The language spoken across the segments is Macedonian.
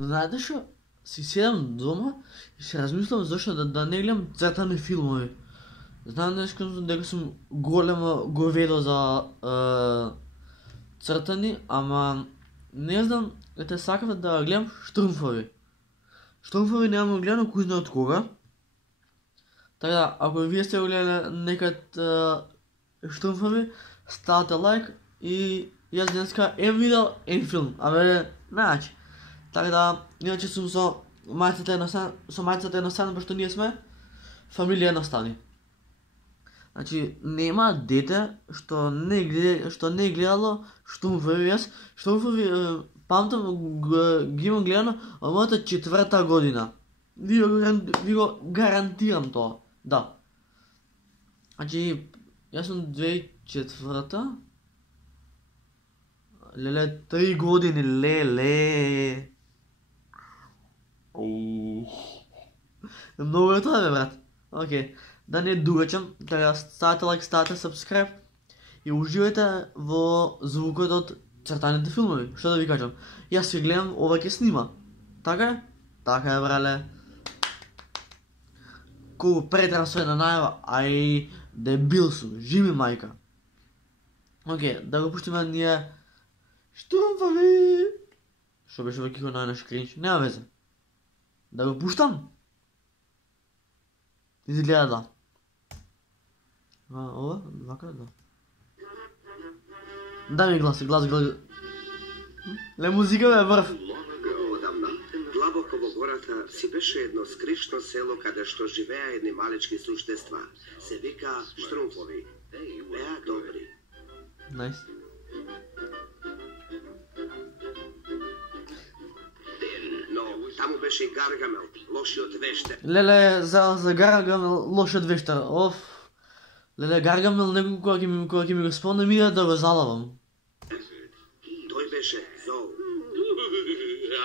Знаете што? Си седам дома и се размислам зашто да не гледам цртани филмови. Знам дека сум голема говедо за цртани, ама не знам, ете сакав да гледам Штрумфови. Штрумфови немам гледано кој знае од кога. Така да, ако вие сте го гледале некад Штрумфови, ставате лайк и јас денеска видел филм, значи. Така да, иначе сум со мајцата едноставно, пошто ние сме фамилија едноставни. Значи, нема дете што не гледало Штрумфови. Јас Штрумфови памтам ги имам гледано од мојата 4-та година. Ви го гарантирам тоа. Да. Значи, јас сум 2004-та. Леле, 3 години, леле. Многу е тоа, бе, брат. Окей. Да не дугачам, така ставате лайк, ставате subscribe и уживајте во звукот од цртаните филмови. Што да ви кажам? Јас ќе гледам, ова ќе снима. Така е? Така е, брале. Колку претрасоена најава, ај, дебил сум, жими мајка. Окей, да го пуштиме ние Штрумфови. Што беше веќе кој најнаш кринч? Нема везе. Да го пуштам? Изгледа да. Ова, вака да. Дај ми глас. Ле музика бе врв. Длабоко во гората си беше едно скришно село каде што живеа едни малечки суштества. Се вика Штрумфови. Беа добри. Најс. Но таму беше и Гаргамел, лошиот вештар. Леле, за Гаргамел лошиот вештар. Леле, Гаргамел некој кога ќе ми го спомне ми да го залавам. Тој беше зол.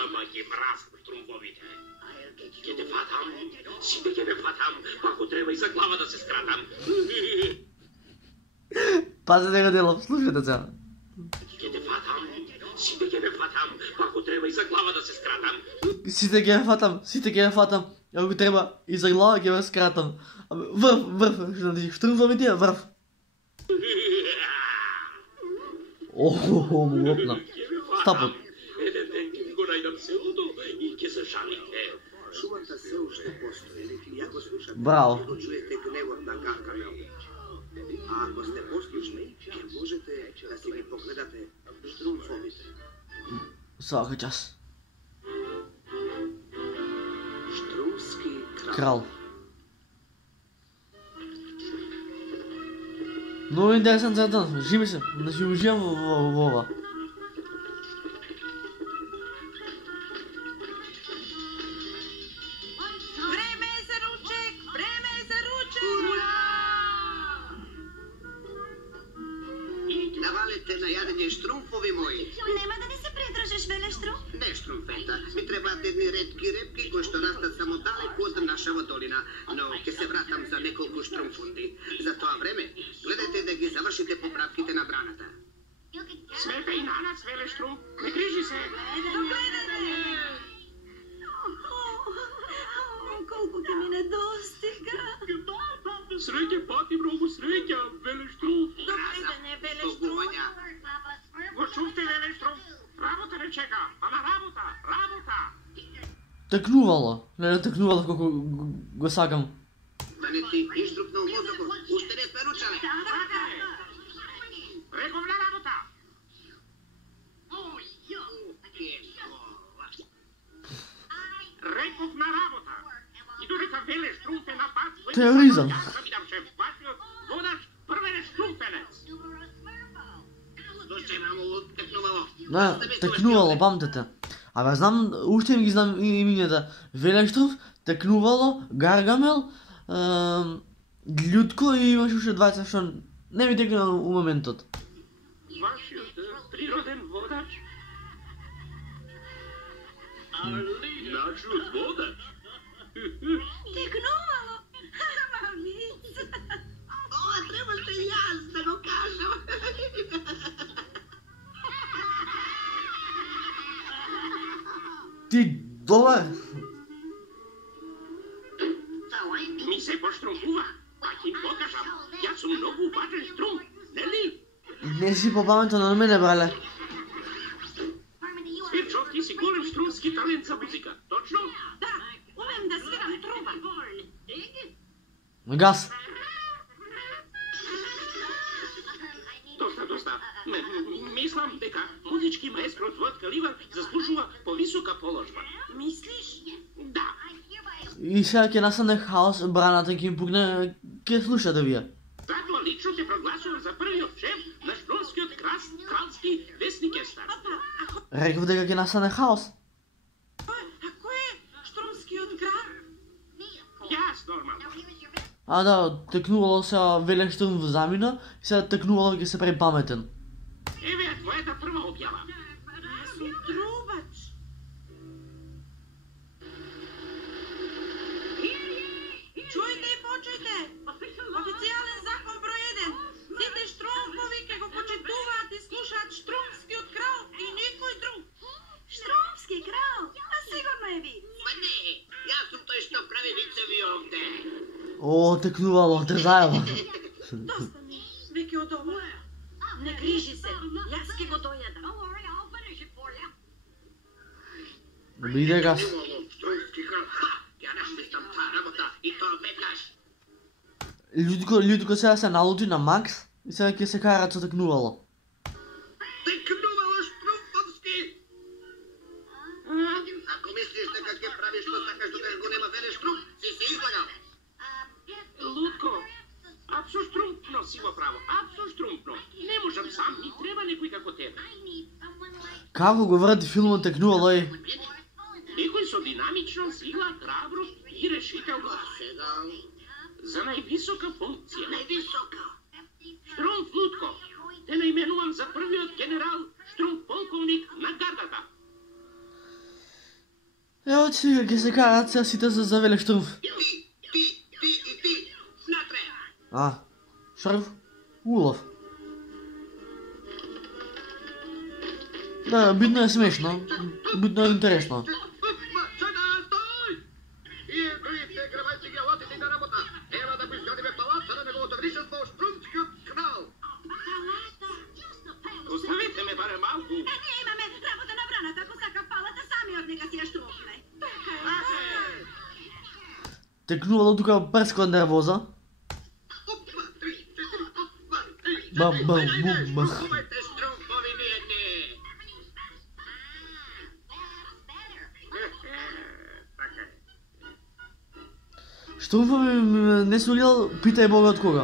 Ама ќе мразам Штрумфовите. Ќе те фатам, сите ќе ме фатам, ако треба и за глава да се скратам. Пазете го делов, слушайте сега. Ќе те фатам, сите ќе ме фатам, ако треба и за глава да се скратам. Сите ќе ја фатам, ако треба и за глава ќе ја скратам. Врв, Штрумфови тие, врв. Му лопна. Стапот. Еден ден ќе ви го најдам селото и ќе се шалите. Шумата се уште постои. И ако слушате, Браво. го чуете гневот на Гаргамел. А ако сте послушни, ќе можете да си ги погледате Штрумфовите. Свака час. Штрумски Крал. Много интересен цртан, живи се, да си уживам во ова. Време е за ручек! Време е за ручек! Навалете на јадење Штрумфови мои. Нема да ни се придржиш, Велештро? Не Штрумфета, ми требаат едни ретки репки кои што растат само далеку од нашава долина, но ќе се вратам за неколку Штрумфунди. За тоа време, гледайте да ги завршите поправките на браната. Смета и на нас, Велештро, не грижи се. Колку ти ми недостига. Среќа пати, многу среќа, Велештро. Добре да не, Велештро. Стогувања. Го чувте, Велештро? Работа не чека, ама работа. Текнувало. Не текнувало колку го сакам. Да не ти инструкнал мозокот, уште не сме ручале. Така е. Реков на работа. Реков на работа. И додека Велештро е на пат, Тероризам. Јас да видам че вашиот водач првен Штруфенец. Слушај, мамо, текнувало. Да, текнувало, памтете. Абе, знам, уште ги знам имињата. Велештров, Текнувало, Гаргамел, Љутко и имаше уште двајца што не ми текнува у моментот. Вашиот природен водач? Нашиот водач? Текнувало! Мамица! Ова требаше јас да го кажам. Ти добър! Ми се поштруmpува. Пак им покажам. Аз съм много обачен штрумф, нали? Не си по паметта на мене, брале. Спирчо, ти си голем штрумски талент за музика. Точно? Да, умем да свирам труба. Газ. Доста. Мислам дека музички маестро твојот калибар заслужува повисока положба. Мислиш? Да. И сега ќе настане хаос, браната ќе им пукне, ќе слушате вие. Затоа лично те прогласувам за првиот шеф на штрумскиот кралски вестник Естар. Реков дека ќе настане хаос. А кој е штрумскиот крал? Јас, нормално. А да, текнувало се Велен Штрумф замина и сега текнувало ќе се прави паметен. Еве твојата прва објава. Аз сум трубач. Чујте и почујте. Официјален закон број 1. Сите штрумфови ќе го почитуваат и слушаат штрумскиот крал и никој друг. Штрумски крал? А сигурно е виц. Ма не, јас сум тој што прави вицеви овде. О, текнувало, трезаево. Доста ми, веќе од ова. Не грижи се, јас ќе го дојадам. Биде газ. Штрумски крал, ја нашмистам таа работа и тоа веднаш. Лютко сега се налути на Макс и сега ќе се карат со текнувало. Текнувало штрумфовски! Ако мислиш дека ќе правиш што сакаш додека го нема Велен Штрумф, си се излагал. Лутко, апсо штрумпно си го право, апсо штрумпно. Не можам сам, ми треба некој како тебе. Како го врати филмот текнувало и... Некој со динамична сила, храброст и решителност. Сега... За највисока функција. Највисока. Штрумф Лутко, те наименувам за првиот генерал Штрумф полковник на гардата. Ево сега ќе се карат сега сите за Велен Штрумф. Ти и ти, внатре. А, Шрф, улов. Да, бидно е смешно, бидно е интересно. Сега, стој! Вие другите грабајци ги лотите на работа. Ева да поизградиме палаца на неговото величество штрумскиот крал. Оставете ме барем малку. Ние имаме работа на браната, ако сака палата, самиот нека си ја штрумфне. Текнувало тука прско од нервоза. Опа, 3, 4, опа, 3, 4, Бам, бам, бум, бам. Штрумфовите штрумфови виедни. Така е. Штрумфови не сум гледал, питај Бога од кога.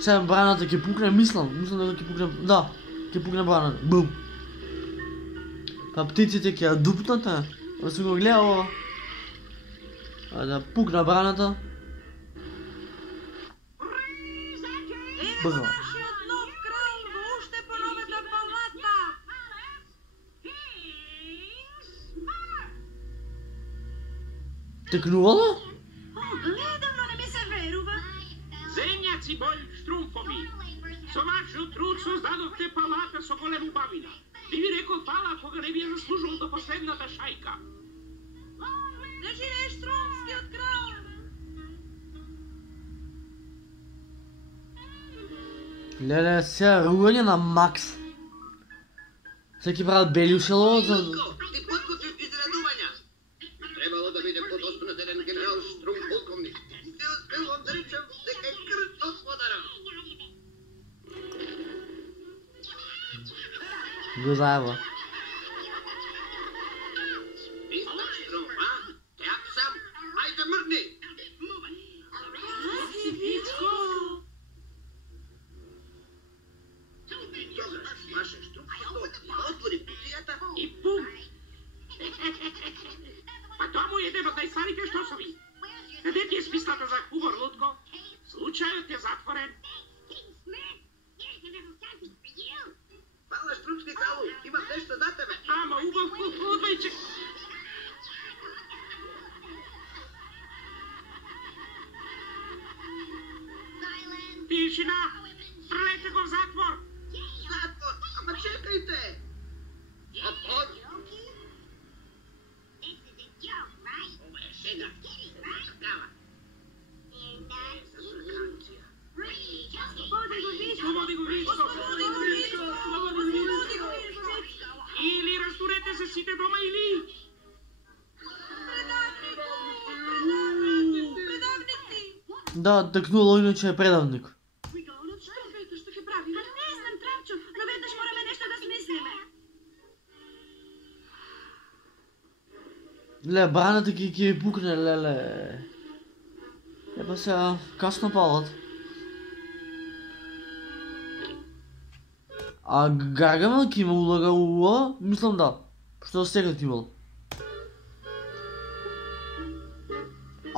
Сега браната ќе пукне, мислам дека ќе пукне, да, ќе пукне браната, бум. Па птиците ќе ја дупнат, да сум го гледал, да пукна браната. Ево нашиот нов крал во уште поновата палата. Текнувало? Гледам, но не ми се верува. Земјаци мои штрумфови, со вашиот труд создадовте палата со голем убавина. Би ви рекол фала кога не ви е заслужувал до последната шајка. Да живее штрумскиот крал. Леле, сега ругање на Макс. Сега ќе прават белјусело за... Ти подготвив изненадувања. Требало да биде подоспнателен генерал Штрумф полковник. Не успевам да речем дека е крст господарам. Го заева. Мистер Штрумф, а? Теак сам. Ајде мрдни. Си Вичко. Тогаш маше Штрумфото и отвори кутијата. И бум! Па тоа му е еден од најстарите штосови. Каде ти е смислата за хумор, Лутко? Случајот е затворен. Фала Штрумски кралу, има нешто за тебе. Ама убав, одвајче. Тишина! Фрлете го в затвор! Затвор, ама чекајте. Отвор. Да, текнуло иначе е предавник. Штруфите, што ќе прави? Не знам, Травчо, но веднаш мораме нешто да смислиме. Ле, браната ќе пукне, леле. Епа сега, касно палат. А Гаргамел ќе има улога у ова? Мислам да. Што секрет имал.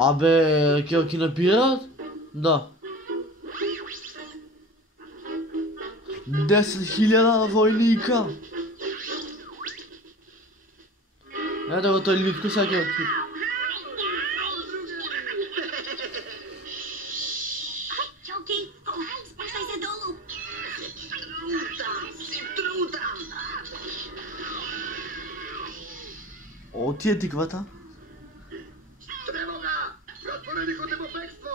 Абе, ќе напират? Да. 10.000 војника. Ето го тој лютко сега ќе... Чоки, спуштай се долу. О, ти е тиквата? Тревога! Отворених от бегство!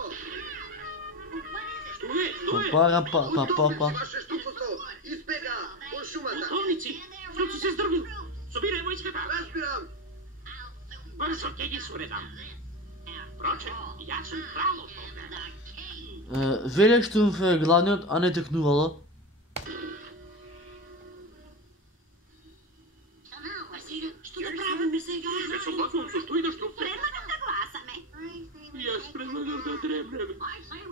Што е? Пара па. Ваше штуфото! Избега! По шумата! Полковници, што си се здрвил? Собирај војската! Разбирам! Брзо ќе ги суредам. Впрочем, јас сум кралот овде. Веле Штурмф е главниот, а не текнувало. Што да правиме сега? Не согласувам со тој да Штруф. Предлагам да гласаме. Јас предлагам да дремнеме.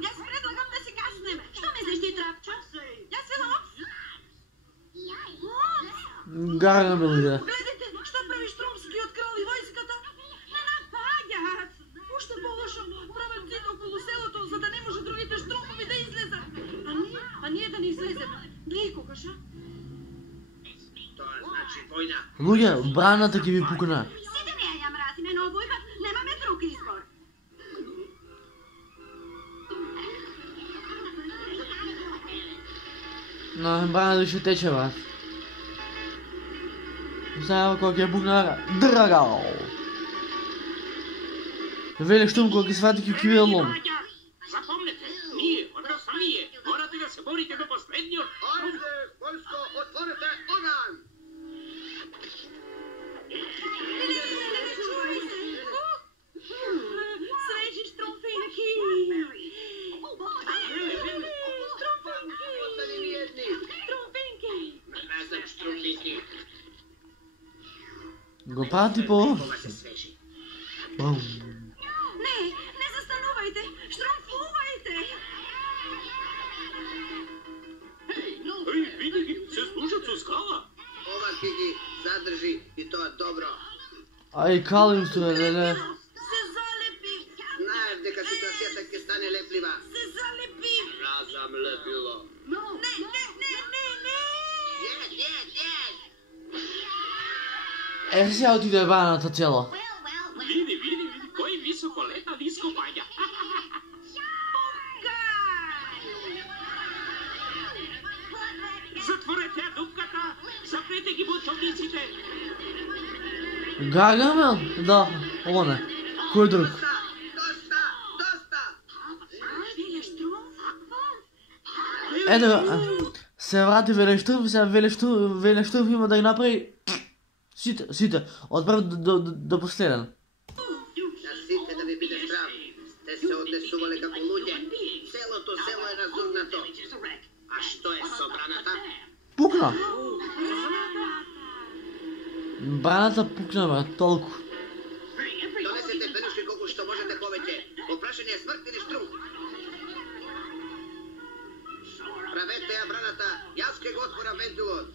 Јас предлагам да се каснеме. Што мислиш ти, Травчо? Јас велам опс. Гаргамел иде. Гледайте, што прави Штрумскиот крал и војската? Не напаѓаат. Уште полошо, прават зид околу селото, за да не може другите Штрумфови да излезат. А ние да не излеземе. Никогаш, а? Тоа значи војна. Луѓе, браната ќе ви пукне. Сите не ја мразиме, но овој пат немаме друг избор. На браната ќе тече, брат. Знаеме кога ќе пукне драгал. Веле Штурм кога ќе свати ќе биде лом. Запомнете, ние, односно вие, морате да се борите до последниот. Ајде, војско, отворете оган! Свежи Штрумфинки! Остани ни едни! Штрумфинки! Не знам штруфинки. Го прати по... Кога се свежи. Бум. Не застанувајте! Штрумфувајте! Еј, види ги, се слушат со скала. Ова ќе ги задржи и тоа добро. Ај, калим се, леле. Се залепи! Знаев дека ситуацијата ќе стане леплива. Се залепи! Разам лепило. Не! Јед! Сега отиде браната цела. Види, кој високо лета ниско паѓа. Затворете ја дупката, запрете ги бутовниците. Гаргамел? Да, оне. Кој друг? Доста! Веле Штрумф? Ето го, се врати Веле Штурм, сега Веле Штурм има да ги направи сите, од прв до последен. На сите да ви биде срам. Сте се однесувале како луѓе. Целото село е разурнато. А што е со браната? Пукна! Браната пукна, брат, толку. Донесете пенушки колку што можете повеќе. Опрашање смрт или Штруф. Правете ја браната. Јас ќе го отворам вентилот.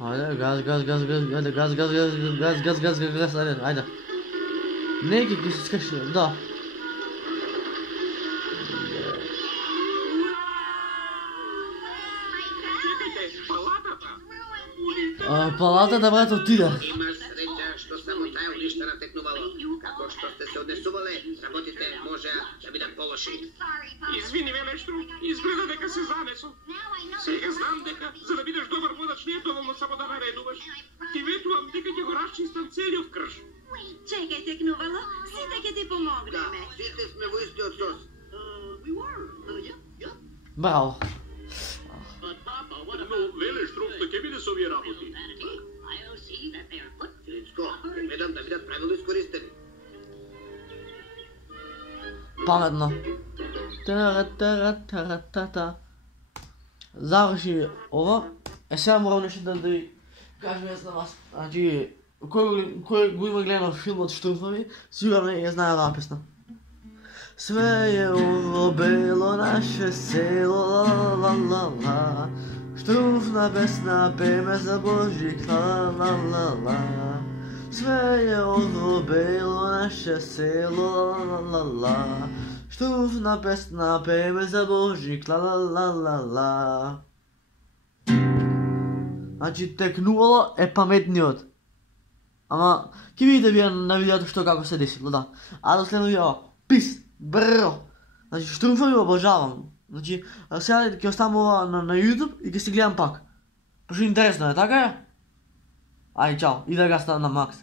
Ајде, газ, ајде. Неки ќе се скаши, да. Чекайте, палатата. Палатата, брат, отиде. Има среќа што само таа уништена текнувало. Како што сте се однесувале, работите може да бидат полоши. Извини, Веле Штруф, изгледа дека се занесо. Сега знам дека, за да бидеш добар водач, не е доволно само да наредуваш. Ти ветувам дека ќе го расчистам целиот крш. Чекај, текнувало, сите ќе ти Да, помогнеме. сите сме во истиот сос. Браво. Но Веле Штруф ќе биде со овие работи. Филипско, ќе гледам да бидат правилно искористени. Паметно. Завърши ова. Сега морам нещо да ви кажем аз на вас. Значи, кой го има гледал филмът Штурмфови, сигурно я знае тази песна. Sve je urobilo naše selo, la la la la. Štrumfna pesna, peme za Božik, la la la la. Sve je urobilo naše selo, la la la la. Štrumfna pesna, peme za Božik, la la la la la. Значи текнувало е паметниот. Ама, ке видите вие на видеото што како се десило, да. А до следно видео, пис, бро. Значи, Штурмфови обожавам. Значи, сега ќе оставам ова на YouTube и ќе си гледам пак. Пошто интересно е, така е? Ај, чао, и да га стана на макс.